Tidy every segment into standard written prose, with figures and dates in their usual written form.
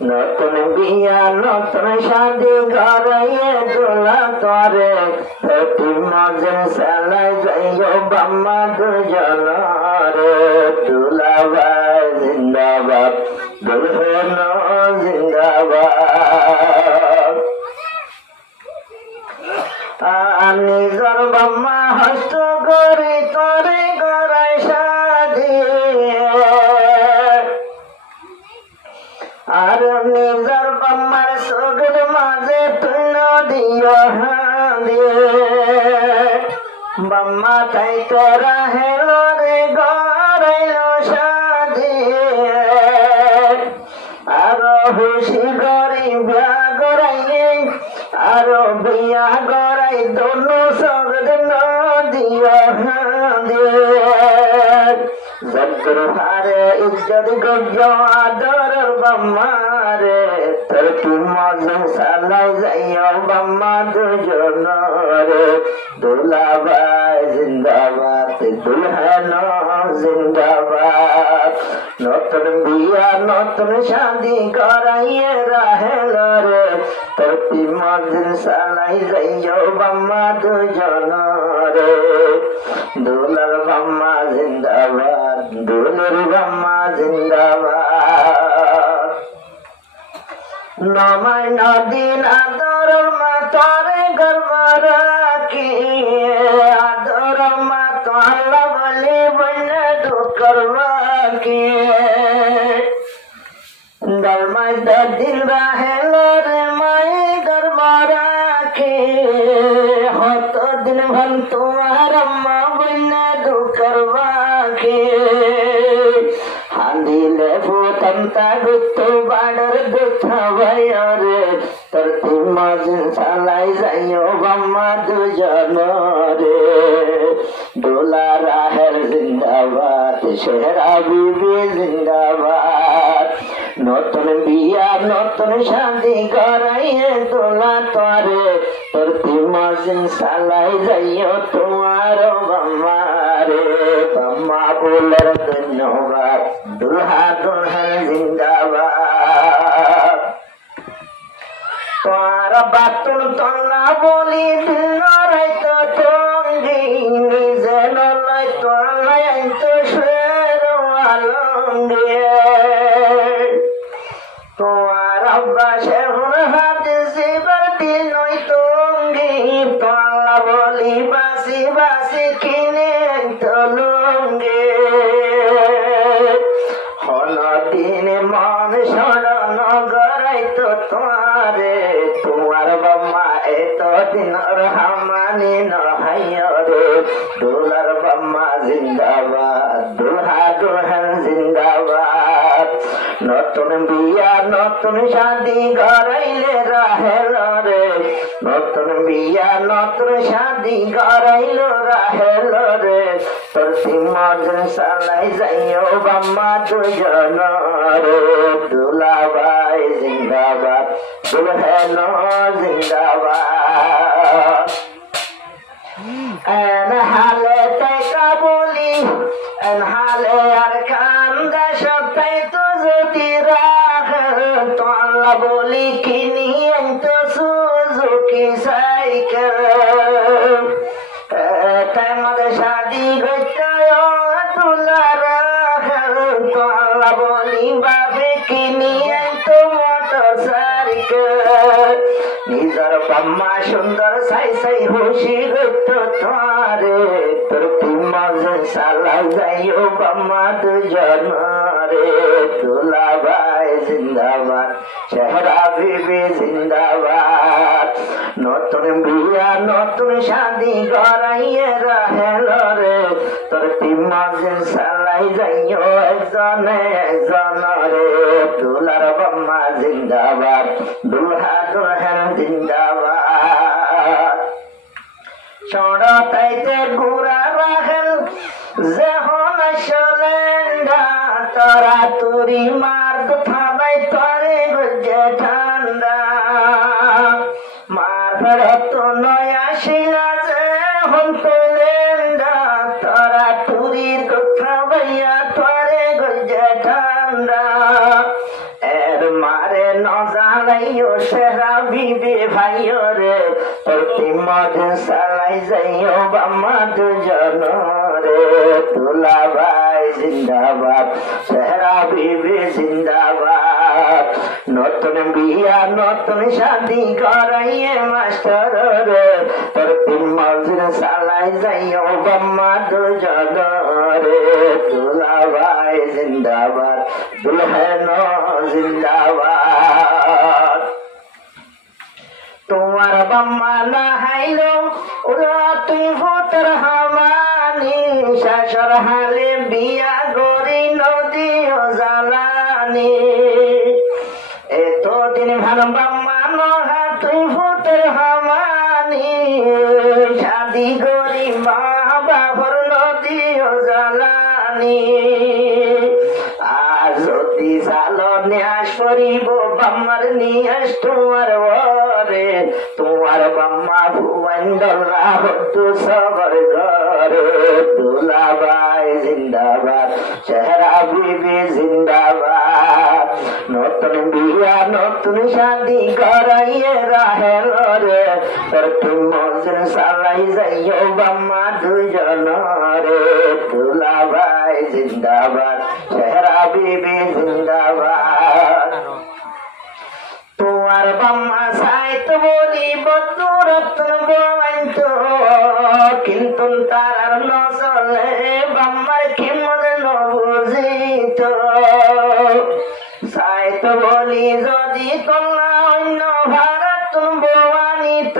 নতুন বিয়া নতুন শাদি ঘরাইয়ে দোলা করে প্রতি মজে সালাই যাইও বাম্মা দুজন রে দুলাভাই জিন্দাবাদ দুলহন জিন্দাবাদ নিজর বাম্মা হস্ত করি তরে গড়াই শাদি আর নিজর বাম্মার সগর মাঝে তুল দিও হাদিয়ে বাম্মা তাই তোরা হেলো রে গড়াইল শাদি আরো খুশি করি বিয়া গড়াইয়ে আরো বিয়া গড়াই দোনো সগর দিও হাদিয়ে জগর হারে ইজ্জত গজ্জো আদর বাম্মারে তোর কি মজা সালাই যাইও বাম্মা দুজন রে দুলাভাই জিন্দাবাদ দুলহন জিন্দাবাদ নতুন বিয়া নতুন শাদি করাইয়ে রাহেল রে তোর কি মজা সালাই যাইও বাম্মা দুজন রে দুলার বাম্মা জিন্দাবাদ দুলের বাম্মা জিন্দাবাদ নমাই নদিন আদর মা তোরে গর্ব রাখি আদর মা তোলা বলি বন্যা করবা কি দলমাই দিন রাহেল রে মাই গর্ব রাখি হত দিন ভন তোমার আম্মা বন্যা করবা কি হান্দিলে ভূতন্তা গুত্তু বাড়র দুঃখভয়রে তোর তিমজিন সালাই যাইও বাম্মা দুজন রে দোলা রাহের জিন্দাবাদ শেহরা বিবি জিন্দাবাদ নতুন বিয়া নতুন শাদি করাইয়ে দোলা তোরে তোর তিমজিন সালাই যাইও তোমার বাম্মা রে বাম্মা বলার ধন্যবাদ দুলহা দুলহন জিন্দাবাদ তোমার বাতুল তল্লা বলি দিল রাইতো টঙ্গি নিজে নলাই তল্লাই আইতো শের আলঙ্গে তোমার আব্বা শেহুর হাতে শিবার দিন ওই টঙ্গি তল্লা বলি বাসি বাসি কিনে আইতো লঙ্গে দিনে মন সড়ন গড়াইতো তোমারে তোমার বাম্মা এত দিন রহমানি নহাইয় রে দোলার বাম্মা জিন্দাবাদ দুলহা দুলহন জিন্দাবাদ নতুন বিয়া নতুন শাদি গড়াইলে রাহেল রে নতুন বিয়া নতুন শাদি গড়াইল রাহেল রে তোর সিমজন সালাই যাইও বাম্মা দুজন রে দুলাভাই জিন্দাবাদ দুলহন জিন্দাবাদ এন হালে তাই কাবুলি এন হালে আর কান্দা সবটাই তো যদি রাখ তোলা বলি কিনি তো সুজুকি সাইকেল তাই মধ্যে শাদি করতে দুলার তোলা বলি বাবে কিনি তো মোটর সাইকেল নিজর বাম্মা সুন্দর সাই সাই খুশি করতো তোমারে তোর মজা সালাই যাইও বাম্মা দুজন রে দুলাভাই জিন্দাবাদ শেহরা বিবি জিন্দাবাদ নতুন বিয়া নতুন শাদি গড়াইয়ে রাহেল রে তোর মজা সালাই যাইও একজনে একজন রে দুলার বাম্মা জিন্দাবাদ দুলহা দুলহন জিন্দাবাদ চড়াইতে গুড়া রাখেল যেহন সলেন্ডা তোরা তুরি মার থাবাই তরে গজে ঠান্ডা মার ফেরত নয় আসিলা যেহন পেলেন্ডা তোরা তুরির কথা ভাইয়া তরে গজে ঠান্ডা এর মারে নজালাইও সেরা বিবে ভাইও রে প্রতি মধু সালাই যাইও বাম্মা দুজন রে দুলাভাই জিন্দাবাদ সেরা বিবে জিন্দাবাদ নতুন বিয়া নতুন শাদি করাইয়ে মাস্টার রে প্রতি মধু সালাই যাইও বাম্মা দুজন রে দুলাভাই জিন্দাবাদ দুলহেন জিন্দাবাদ তোমার বাম্মা না হাইলো ওরা তুই ভোটার হামানি শাসর হালে বিয়া গরি নদী ও জ্বালানি এতদিন ভালো বাম্মা নহা তুই ভোটার হামানি শাদি গরি মা বাবর নদী ও জ্বালানি আর যদি জালো ন্যাস করিব বাম্মার নিয়াস তোমার ওরে তোমার বাম্মা ভুবন্দরা হতো সবর ঘরে দুলাভাই জিন্দাবাদ চেহারা বিবি জিন্দাবাদ নতুন বিয়া নতুন শাদি করাইয়ে রাহেল রে প্রতি মজুর সালাই যাইও বাম্মা দুজন রে দুলাভাই জিন্দাবাদ চেহারা বিবি জিন্দাবাদ তোমার বাম্মা সাইত বলি বন্ধু রত্ন বন্ত কিন্তু তার নচলে বাম্মার কিমত নবুঝিত সাইত বলি যদি তোলা অন্য ভারত বনিত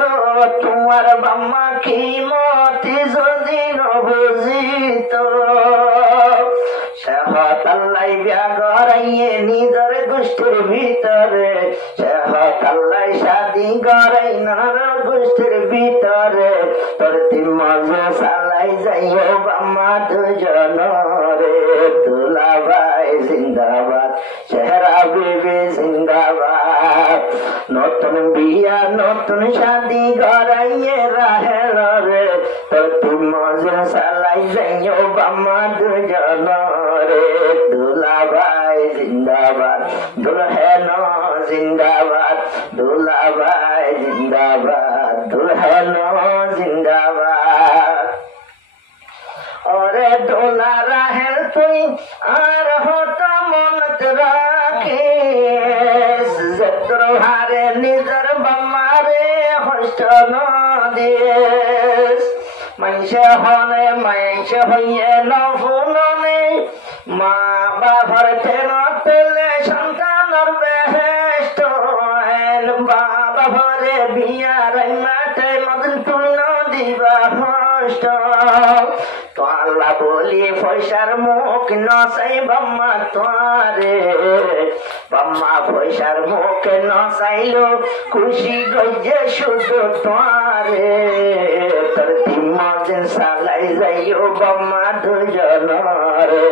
তোমার বাম্মা কিমতি যদি নবুঝিত সেহতাল্লাই বিয়া গড়াইয়ে নিজের গোষ্ঠীর ভিতরে সেহতাল্লাই শাদি গড়াই নর গোষ্ঠীর ভিতরে প্রতি মজা সালাই যাইও বাম্মা দুজন রে দুলাভাই জিন্দাবাদ চেহারা বিবি জিন্দাবাদ নতুন বিয়া নতুন শাদি গড়াইয়ে রাহেল রে প্রতি মজা সালাই যাইও বাম্মা দুজন রে দুলাভাই জিন্দাবাদ দুলহেন জিন্দাবাদ দুলাভাই জিন্দাবাদ দুলহেন জিন্দাবাদ ওরে দোলা রাহেল তুই আর হত মনত রাখিস তোর হারে নিজের বাম্মারে হস্ত নদিস মাইসে হনে মাইসে হইয়ে নফুননে মা বাবার তেন পেলে সন্তানর বেহেষ্ট বাবা ভরে বিয়ার মাঠে মদন তুল দিবা হস্ত তো আল্লাহ বলি পয়সার মুখ নসাই বাম্মা তোরে বাম্মা পয়সার মুখ নসাইলো খুশি গজে শুধু তোরে তোর তিমজন সালাই যাইও বাম্মা দুজন রে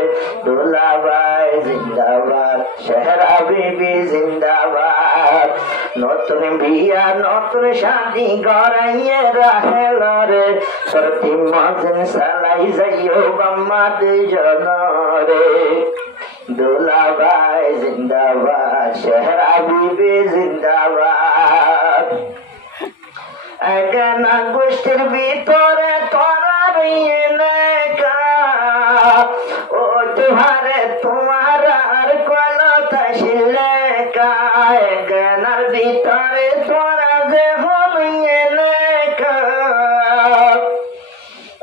দুলাভাই জিন্দাবাদ চেহারা বিবি জিন্দাবাদ নতুন বিয়া নতুন শাদি গড়াইয়ে রাহেল রে তোর তিমজন সালাই যাইও বাম্মা দুজন রে দুলাভাই জিন্দাবাদ চেহারা বিবি জিন্দাবাদ একানা গোষ্ঠীর ভিতরে তোরা রইয়ে নেকা ও তুহারে তোমার আর কলতা শিলেকা একানার ভিতরে তোরা যে হইয়ে নেকা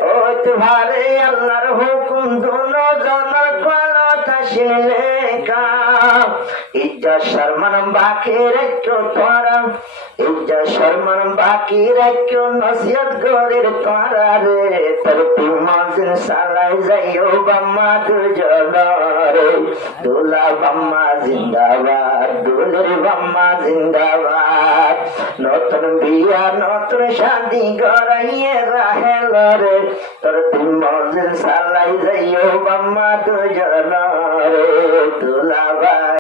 ও তুহারে আল্লাহর হুকুম দুনো জনের কলতা শিলেকা ইজ্জত শর্মান বাকি রেখো তোরা ইজ্জত শর্মান বাকি রেখো নসিহত গরির তোরা রে তোর তিমজন সালাই যাইও বাম্মা দুজন রে দুলা বাম্মা জিন্দাবাদ দুলের বাম্মা জিন্দাবাদ নতুন বিয়া নতুন শাদি গড়াইয়ে রাহেল রে তোর তিমজন সালাই যাইও বাম্মা দুজন রে দুলাভাই